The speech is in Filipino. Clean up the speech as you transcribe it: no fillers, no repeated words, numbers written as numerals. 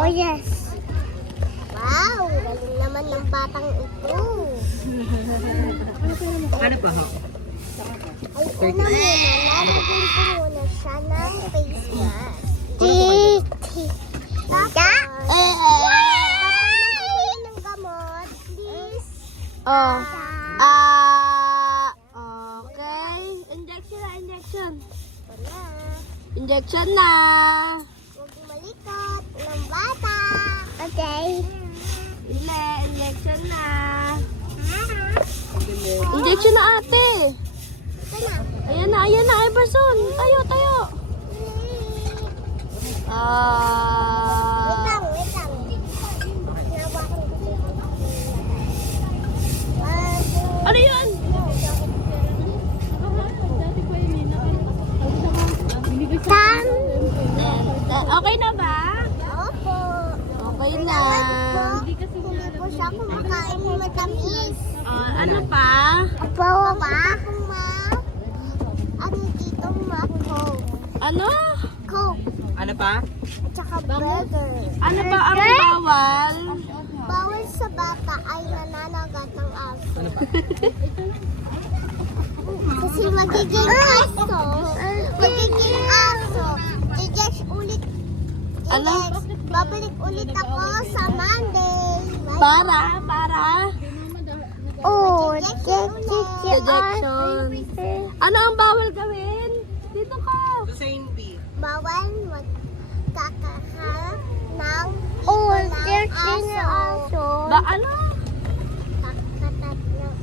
Oh, yes. Wow, galing naman ng batang ito. Ano pa ho? Ay, una muna, lalagyan ko muna siya ng face mask. Tapos, papainom ng gamot, please. Oh. Okay. Injection na, injection. Wala. Injection na. Huwag malikot ng bata. Okay. Ile, injection na. Injection na ate. Ito na. Ayan na, Iverson. Tayo, tayo. Wait lang, wait lang. Nawakan ko siya. Ano yun? Tan. Okay na ba? Opo. Okay na. Hindi po siya kumakain ng matamis. Ano pa? Opo, ba? Ano dito, ma? Coke. Ano? Coke. Ano pa? At saka burger. Ano ba ang bawal? Bawal sa bata ay nananagat ng aso. Ano pa? Kasi magiging aso. Magiging aso. Jeject ulit. Ano? Babalik ulit ako sa Monday. Para? Oh, Rejection. Ano ang bawal gawin? Dito ka. Sa Saint B. Bawal magkakaharap ng aso. Ba ano? Kakatat ng